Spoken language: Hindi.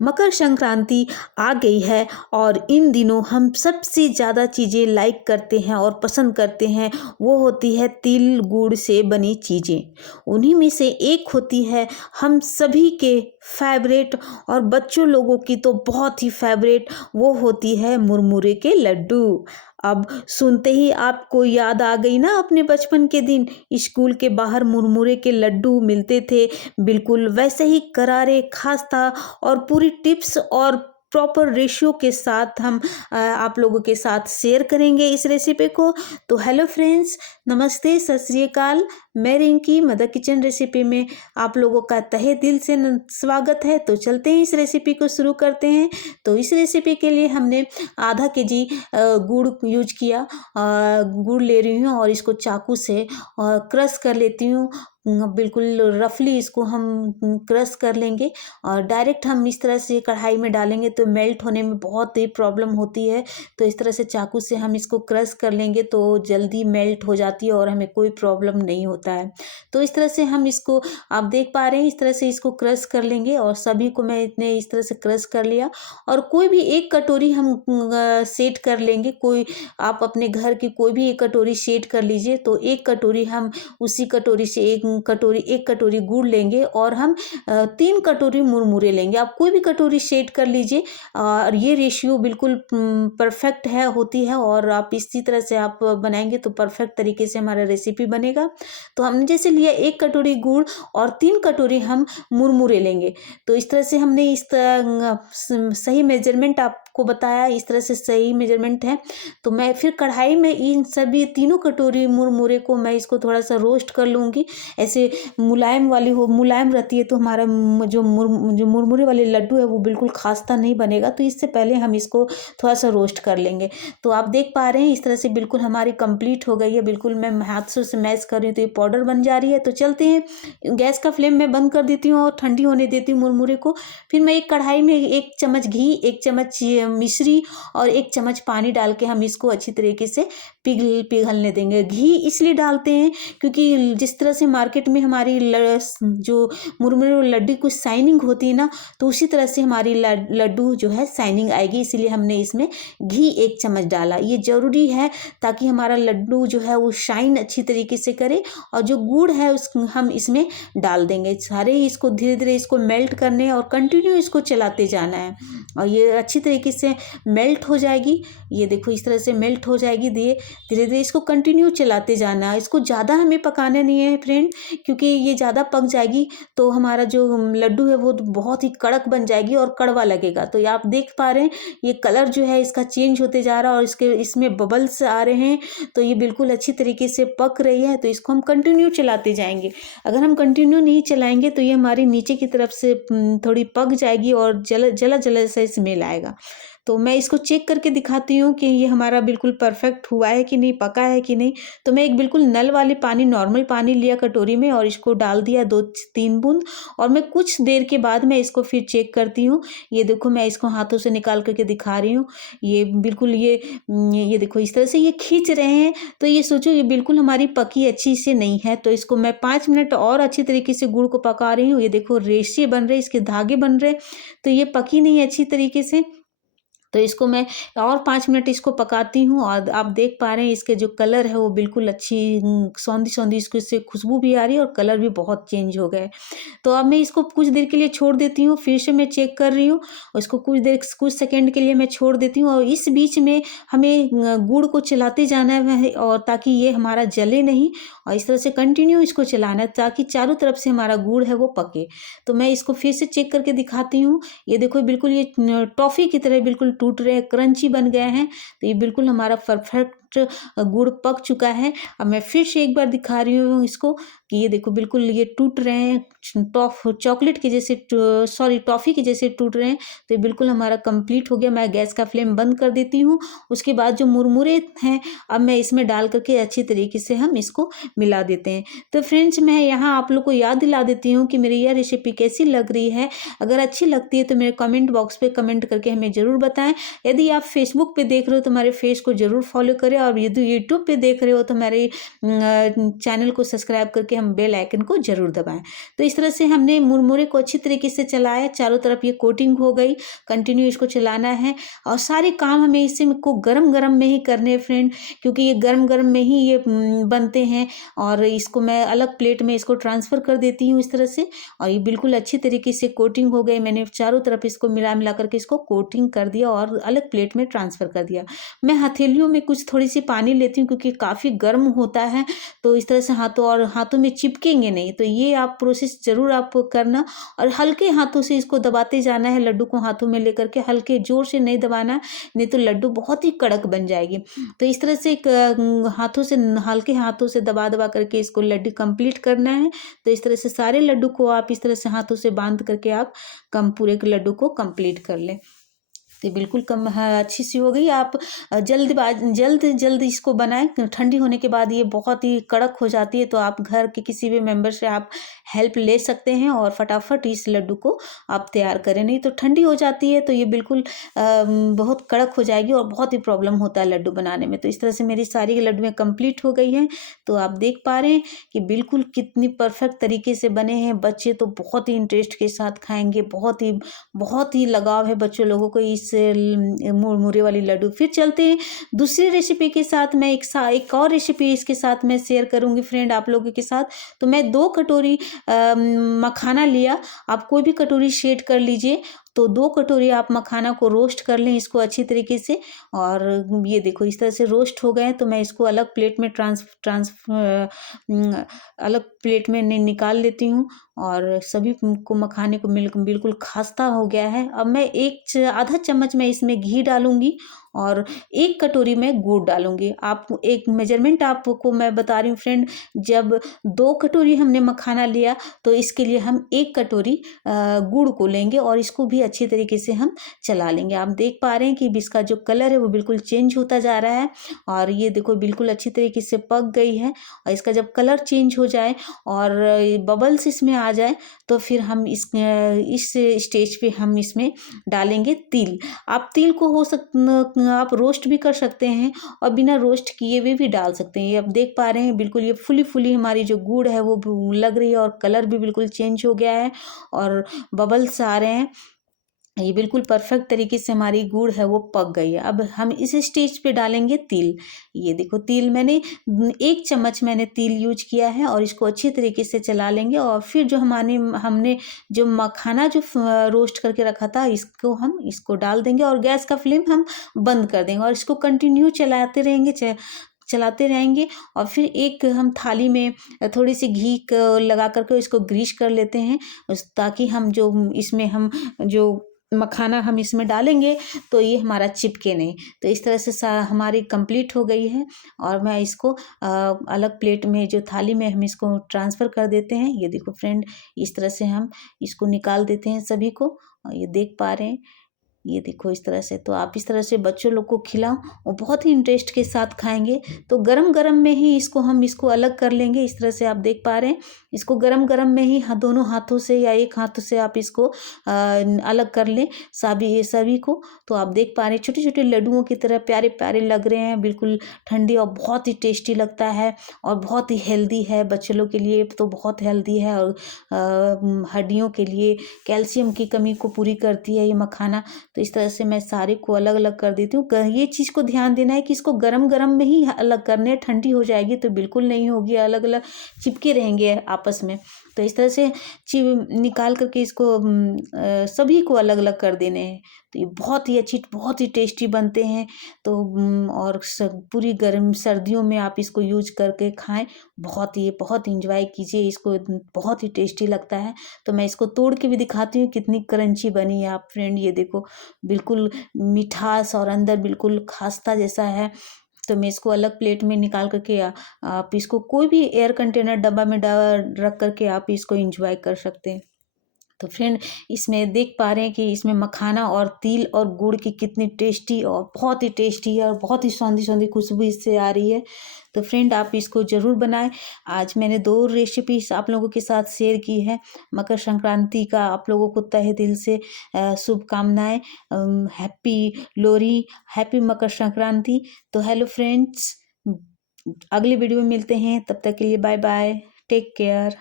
मकर संक्रांति आ गई है और इन दिनों हम सबसे ज़्यादा चीज़ें लाइक करते हैं और पसंद करते हैं, वो होती है तिल गुड़ से बनी चीज़ें। उन्हीं में से एक होती है हम सभी के फेवरेट और बच्चों लोगों की तो बहुत ही फेवरेट, वो होती है मुरमुरे के लड्डू। अब सुनते ही आपको याद आ गई ना अपने बचपन के दिन, स्कूल के बाहर मुरमुरे के लड्डू मिलते थे, बिल्कुल वैसे ही करारे खास्ता और पूरी टिप्स और प्रॉपर रेशियो के साथ हम आप लोगों के साथ शेयर करेंगे इस रेसिपी को। तो हेलो फ्रेंड्स, नमस्ते, सत श्री अकाल। मैं रिंकी मदर किचन रेसिपी में आप लोगों का तहे दिल से स्वागत है। तो चलते हैं, इस रेसिपी को शुरू करते हैं। तो इस रेसिपी के लिए हमने आधा केजी गुड़ यूज किया। गुड़ ले रही हूँ और इसको चाकू से क्रश कर लेती हूँ। बिल्कुल रफली इसको हम क्रश कर लेंगे और डायरेक्ट हम इस तरह से कढ़ाई में डालेंगे तो मेल्ट होने में बहुत ही प्रॉब्लम होती है। तो इस तरह से चाकू से हम इसको क्रश कर लेंगे तो जल्दी मेल्ट हो जाती है और हमें कोई प्रॉब्लम नहीं होता है। तो इस तरह से हम इसको, आप देख पा रहे हैं, इस तरह से इसको क्रश कर लेंगे और सभी को मैं इतने इस तरह से क्रश कर लिया। और कोई भी एक कटोरी हम सेट कर लेंगे। कोई आप अपने घर की कोई भी एक कटोरी सेट कर लीजिए। तो एक कटोरी हम उसी कटोरी से एक कटोरी गुड़ लेंगे और हम 3 कटोरी मुरमुरे लेंगे। आप कोई भी कटोरी सेट कर लीजिए और ये रेशियो बिल्कुल परफेक्ट है होती है और आप इसी तरह से आप बनाएंगे तो परफेक्ट तरीके से हमारा रेसिपी बनेगा। तो हमने जैसे लिया 1 कटोरी गुड़ और 3 कटोरी हम मुरमुरे लेंगे। तो इस तरह से हमने इस तरह सही मेजरमेंट आपको बताया, इस तरह से सही मेजरमेंट है। तो मैं फिर कढ़ाई में इन सभी तीनों कटोरी मुरमुरे को मैं इसको थोड़ा सा रोस्ट कर लूँगी। ऐसे मुलायम वाली हो, मुलायम रहती है तो हमारा जो मुरमुरे वाले लड्डू है वो बिल्कुल खास्ता नहीं बनेगा। तो इससे पहले हम इसको थोड़ा सा रोस्ट कर लेंगे। तो आप देख पा रहे हैं इस तरह से बिल्कुल हमारी कंप्लीट हो गई है। बिल्कुल मैं हाथों से मैश कर रही हूँ तो ये पाउडर बन जा रही है। तो चलते हैं, गैस का फ्लेम मैं बंद कर देती हूँ और ठंडी होने देती हूँ मुरमुरे को। फिर मैं एक कढ़ाई में 1 चम्मच घी, 1 चम्मच मिश्री और 1 चम्मच पानी डाल के हम इसको अच्छी तरीके से पिघलने देंगे। घी इसलिए डालते हैं क्योंकि जिस तरह से मार्केट में हमारी जो मुरमुरे और लड्डू की शाइनिंग होती है ना, तो उसी तरह से हमारी लड्डू जो है शाइनिंग आएगी, इसीलिए हमने इसमें घी 1 चम्मच डाला। ये ज़रूरी है ताकि हमारा लड्डू जो है वो शाइन अच्छी तरीके से करे। और जो गुड़ है उस हम इसमें डाल देंगे। सारे ही इसको धीरे धीरे इसको मेल्ट करने और कंटिन्यू इसको चलाते जाना है और ये अच्छी तरीके से मेल्ट हो जाएगी। ये देखो इस तरह से मेल्ट हो जाएगी। धीरे धीरे इसको कंटिन्यू चलाते जाना है। इसको ज़्यादा हमें पकाना नहीं है फ्रेंड, क्योंकि ये ज़्यादा पक जाएगी तो हमारा जो लड्डू है वो बहुत ही कड़क बन जाएगी और कड़वा लगेगा। तो ये आप देख पा रहे हैं ये कलर जो है इसका चेंज होते जा रहा है और इसमें बबल्स आ रहे हैं। तो ये बिल्कुल अच्छी तरीके से पक रही है। तो इसको हम कंटिन्यू चलाते जाएंगे। अगर हम कंटिन्यू नहीं चलाएंगे तो ये हमारी नीचे की तरफ से थोड़ी पक जाएगी और जला जला सा स्मेल आएगा। तो मैं इसको चेक करके दिखाती हूँ कि ये हमारा बिल्कुल परफेक्ट हुआ है कि नहीं, पका है कि नहीं। तो मैं एक बिल्कुल नल वाले पानी, नॉर्मल पानी लिया कटोरी में और इसको डाल दिया 2-3 बूंद और मैं कुछ देर के बाद मैं इसको फिर चेक करती हूँ। ये देखो मैं इसको हाथों से निकाल करके दिखा रही हूँ। ये बिल्कुल ये देखो इस तरह से ये खींच रहे हैं। तो ये सोचो ये बिल्कुल हमारी पकी अच्छी से नहीं है। तो इसको मैं 5 मिनट और अच्छी तरीके से गुड़ को पका रही हूँ। ये देखो रेशे बन रहे, इसके धागे बन रहे। तो ये पकी नहीं है अच्छी तरीके से। तो इसको मैं और 5 मिनट इसको पकाती हूँ और आप देख पा रहे हैं इसके जो कलर है वो बिल्कुल अच्छी सौंधी-सौंधी इससे खुशबू भी आ रही है और कलर भी बहुत चेंज हो गया है। तो अब मैं इसको कुछ देर के लिए छोड़ देती हूँ। फिर से मैं चेक कर रही हूँ और इसको कुछ सेकंड के लिए मैं छोड़ देती हूँ और इस बीच में हमें गुड़ को चलाते जाना है और ताकि ये हमारा जले नहीं और इस तरह से कंटिन्यू इसको चलाना है ताकि चारों तरफ से हमारा गुड़ है वो पके। तो मैं इसको फिर से चेक करके दिखाती हूँ। ये देखो बिल्कुल ये टॉफ़ी की तरह बिल्कुल टूट रहे, क्रंची बन गए हैं। तो ये बिल्कुल हमारा परफेक्ट गुड़ पक चुका है। अब मैं फिर से एक बार दिखा रही हूँ इसको कि ये देखो बिल्कुल ये टूट रहे हैं, चॉकलेट के जैसे, सॉरी टॉफ़ी के जैसे टूट रहे हैं। तो ये बिल्कुल हमारा कंप्लीट हो गया। मैं गैस का फ्लेम बंद कर देती हूँ। उसके बाद जो मुरमुरे हैं अब मैं इसमें डाल करके अच्छी तरीके से हम इसको मिला देते हैं। तो फ्रेंड्स मैं यहाँ आप लोग को याद दिला देती हूँ कि मेरी यह रेसिपी कैसी लग रही है। अगर अच्छी लगती है तो मेरे कमेंट बॉक्स पे कमेंट करके हमें ज़रूर बताएं। यदि आप फेसबुक पे देख रहे हो तो हमारे फेस को ज़रूर फॉलो करें और यदि यूट्यूब पे देख रहे हो तो मेरे चैनल को सब्सक्राइब करके हम बेल आइकन को ज़रूर दबाएं। तो इस तरह से हमने मुरमुरे को अच्छी तरीके से चलाया, चारों तरफ ये कोटिंग हो गई। कंटिन्यू इसको चलाना है और सारे काम हमें इसे को गरम गरम में ही करने हैं फ्रेंड, क्योंकि ये गरम गरम में ही ये बनते हैं। और इसको मैं अलग प्लेट में इसको ट्रांसफ़र कर देती हूँ इस तरह से, और ये बिल्कुल अच्छी तरीके से कोटिंग हो गई। मैंने चारों तरफ इसको मिला मिला करके इसको कोटिंग कर दिया और अलग प्लेट में ट्रांसफ़र कर दिया। मैं हथेलियों में कुछ थोड़ी सी पानी लेती हूँ क्योंकि काफ़ी गर्म होता है, तो इस तरह से हाथों में चिपकेंगे नहीं। तो ये आप प्रोसेस ज़रूर आप करना और हल्के हाथों से इसको दबाते जाना है। लड्डू को हाथों में लेकर के हल्के ज़ोर से नहीं दबाना, नहीं तो लड्डू बहुत ही कड़क बन जाएगी। तो इस तरह से हाथों से हल्के हाथों से दबा दबा करके इसको लड्डू कंप्लीट करना है। तो इस तरह से सारे लड्डू को आप इस तरह से हाथों से बांध करके आप पूरे के लड्डू को कंप्लीट कर लें। तो बिल्कुल कम हाँ, अच्छी सी हो गई। आप जल्द इसको बनाएं। ठंडी होने के बाद ये बहुत ही कड़क हो जाती है, तो आप घर के किसी भी मेंबर से आप हेल्प ले सकते हैं और फटाफट इस लड्डू को आप तैयार करें। नहीं तो ठंडी हो जाती है तो ये बिल्कुल बहुत कड़क हो जाएगी और बहुत ही प्रॉब्लम होता है लड्डू बनाने में। तो इस तरह से मेरी सारी लड्डुएँ कंप्लीट हो गई हैं। तो आप देख पा रहे हैं कि बिल्कुल कितनी परफेक्ट तरीके से बने हैं। बच्चे तो बहुत ही इंटरेस्ट के साथ खाएंगे, बहुत ही लगाव है बच्चों लोगों को इस मुरमुरे वाली लड्डू। फिर चलते हैं दूसरी रेसिपी के साथ। मैं एक और रेसिपी इसके साथ मैं शेयर करूंगी फ्रेंड आप लोगों के साथ। तो मैं 2 कटोरी मखाना लिया। आप कोई भी कटोरी शेड कर लीजिए। तो 2 कटोरी आप मखाना को रोस्ट कर लें इसको अच्छी तरीके से। और ये देखो इस तरह से रोस्ट हो गए, तो मैं इसको अलग प्लेट में अलग प्लेट में निकाल लेती हूँ। और सभी को मखाने को बिल्कुल खस्ता हो गया है। अब मैं आधा चम्मच मैं इसमें घी डालूंगी और 1 कटोरी में गुड़ डालूंगी। आप एक मेजरमेंट आपको मैं बता रही हूँ फ्रेंड। जब 2 कटोरी हमने मखाना लिया तो इसके लिए हम 1 कटोरी गुड़ को लेंगे और इसको भी अच्छी तरीके से हम चला लेंगे। आप देख पा रहे हैं कि इसका जो कलर है वो बिल्कुल चेंज होता जा रहा है और ये देखो बिल्कुल अच्छी तरीके से पक गई है। और इसका जब कलर चेंज हो जाए और बबल्स इसमें आ जाए तो फिर हम इस स्टेज पे हम इसमें डालेंगे तिल। आप तिल को आप रोस्ट भी कर सकते हैं और बिना रोस्ट किए हुए भी डाल सकते हैं। ये आप देख पा रहे हैं बिल्कुल ये फुली हमारी जो गुड़ है वो लग रही है और कलर भी बिल्कुल चेंज हो गया है और बबल्स आ रहे हैं। ये बिल्कुल परफेक्ट तरीके से हमारी गुड़ है वो पक गई है। अब हम इस स्टेज पे डालेंगे तिल। ये देखो तिल मैंने 1 चम्मच मैंने तिल यूज किया है और इसको अच्छी तरीके से चला लेंगे। और फिर जो हमने जो मखाना जो रोस्ट करके रखा था इसको डाल देंगे और गैस का फ्लेम हम बंद कर देंगे और इसको कंटिन्यू चलाते रहेंगे। और फिर एक हम थाली में थोड़ी सी घी लगा करके इसको ग्रीस कर लेते हैं, ताकि हम जो इसमें हम जो मखाना हम इसमें डालेंगे तो ये हमारा चिपके नहीं। तो इस तरह से हमारी कंप्लीट हो गई है और मैं इसको अलग प्लेट में जो थाली में हम इसको ट्रांसफ़र कर देते हैं। ये देखो फ्रेंड इस तरह से हम इसको निकाल देते हैं सभी को। और ये देख पा रहे हैं, ये देखो इस तरह से। तो आप इस तरह से बच्चों लोग को खिलाओ और बहुत ही इंटरेस्ट के साथ खाएंगे। तो गरम गरम में ही इसको अलग कर लेंगे। इस तरह से आप देख पा रहे हैं इसको गरम गरम में ही दोनों हाथों से या एक हाथ से आप इसको अलग कर लें सभी को। तो आप देख पा रहे हैं छोटे छोटे लड्डुओं की तरह प्यारे प्यारे लग रहे हैं, बिल्कुल ठंडी और बहुत ही टेस्टी लगता है और बहुत ही हेल्दी है बच्चों लोग के लिए। तो बहुत हेल्दी है और हड्डियों के लिए कैल्शियम की कमी को पूरी करती है ये मखाना। तो इस तरह से मैं सारे को अलग अलग कर देती हूँ। ये चीज़ को ध्यान देना है कि इसको गरम गरम में ही अलग करने हैं। ठंडी हो जाएगी तो बिल्कुल नहीं होगी, अलग अलग चिपके रहेंगे आपस में। तो इस तरह से निकाल करके इसको सभी को अलग अलग कर देने हैं। तो ये बहुत ही टेस्टी बनते हैं। तो और पूरी गर्म सर्दियों में आप इसको यूज करके खाएं, बहुत इंजॉय कीजिए इसको, बहुत ही टेस्टी लगता है। तो मैं इसको तोड़ के भी दिखाती हूँ कितनी क्रंची बनी है। आप फ्रेंड ये देखो बिल्कुल मिठास और अंदर बिल्कुल खास्ता जैसा है। तो मैं इसको अलग प्लेट में निकाल करके आप इसको कोई भी एयर कंटेनर डब्बा में रख करके आप इसको एंजॉय कर सकते हैं। तो फ्रेंड इसमें देख पा रहे हैं कि इसमें मखाना और तिल और गुड़ की कितनी टेस्टी और बहुत ही टेस्टी है और बहुत ही सौंधी सौंधी खुशबू इससे आ रही है। तो फ्रेंड आप इसको ज़रूर बनाएं। आज मैंने 2 रेसिपीज़ आप लोगों के साथ शेयर की है। मकर संक्रांति का आप लोगों को तहे दिल से शुभकामनाएँ। Happy Lohri, happy Makar Sankranti. तो हेलो फ्रेंड्स, अगले वीडियो में मिलते हैं, तब तक के लिए बाय बाय, टेक केयर।